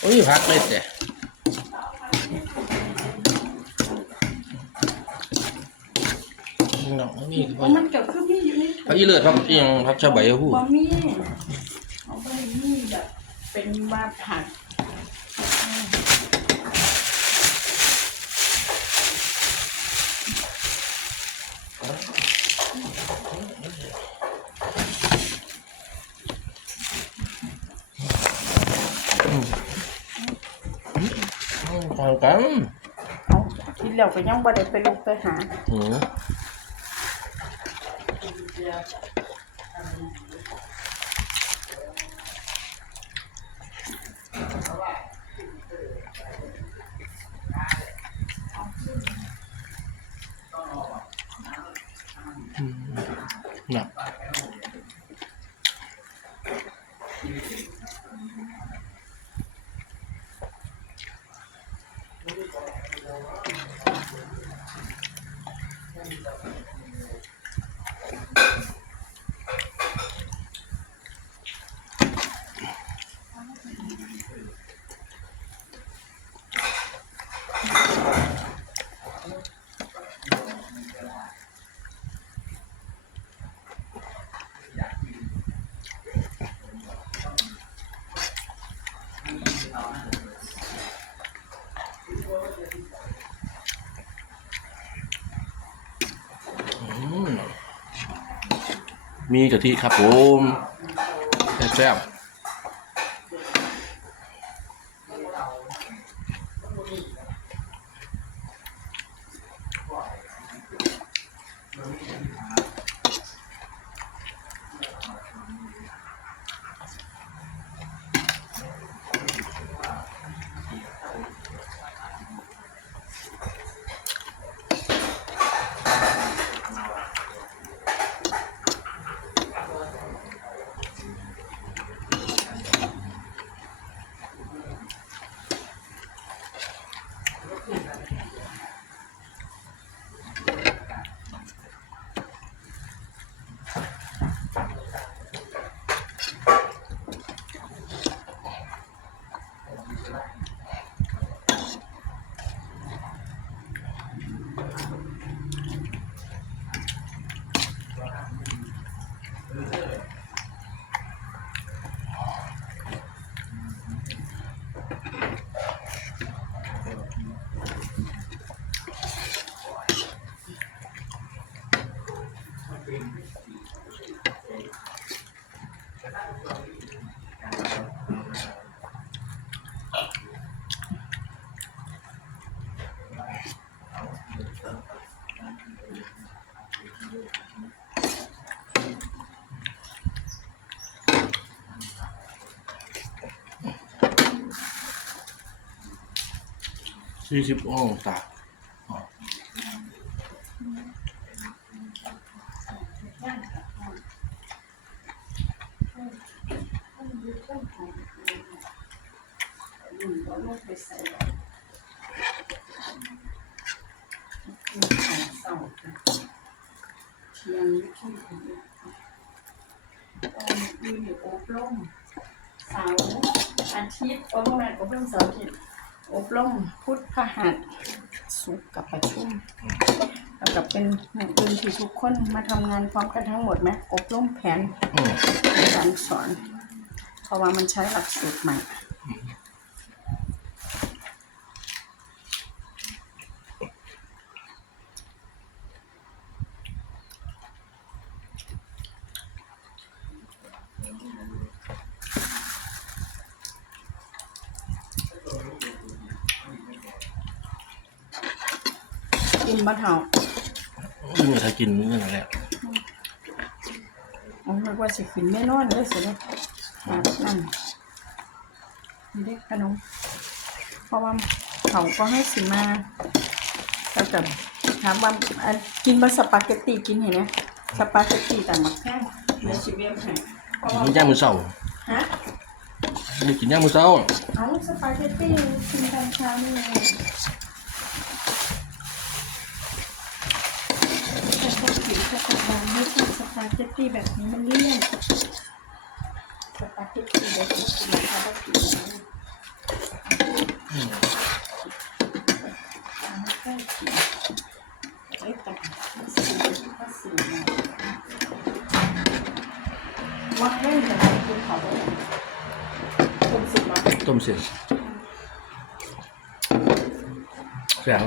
โอ้ยพักเลยแต่เนาะนี่เพราะมันเกิดขึ้นมีอยู่นี่พักอีเลือดพักอีหยังพักชาใบอะพูดบ่มีเอาไปนี่แบบเป็นมาผั ดต่างกันเอาคิดแล้วก็ยังบ่ได้ไปลงไปหาอืมน่ะ มีกะทิครับผมแซ่บ สี่สิบองศาอืมก็ลงไปใส่ เสาเทียงวิธีของต้องมีอยู่อบรมเสาร์อาทิตย์อบรมอบรมเสาร์อาทิตย์อบรมพุทธหัสสุกร์กับประชุมแล้วก็เป็นอย่างอื่นที่ทุกคนมาทำงานพร้อมกันทั้งหมดไหมอบรมแผนอืมในการสอน เพราะว่ามันใช้หลักสูตรใหม่ กินบะเทานี่ถ้ากินนี่นั่นแหละอ๋อนึกว่าสิขึ้นแม่นอนเลยสิเนี่ยแบบนั่นนี่เด็กขนมเพราะว่าเขาก็ให้สิมาแล้วกับถามว่าอันกินบะสปาเกตตีกินเห็นไหมสปาเกตตีแต่หมักแข้งเดี๋ยวชิเวียมให้เพราะว่ากินย่างมือเศร้าฮะไม่กินย่างมือเศร้าเอาสปาเกตตี้กินตอนเช้านี่ไง สปาเกตตี้แบบนี้มันเลี่ยนสปาเกตตี้แบบนี้กินะต้วก็ผิวไอ้ตัดสีก็สีวัดเล่นกับคุณเขาต้มสุกมต้มเสร็จแล้ว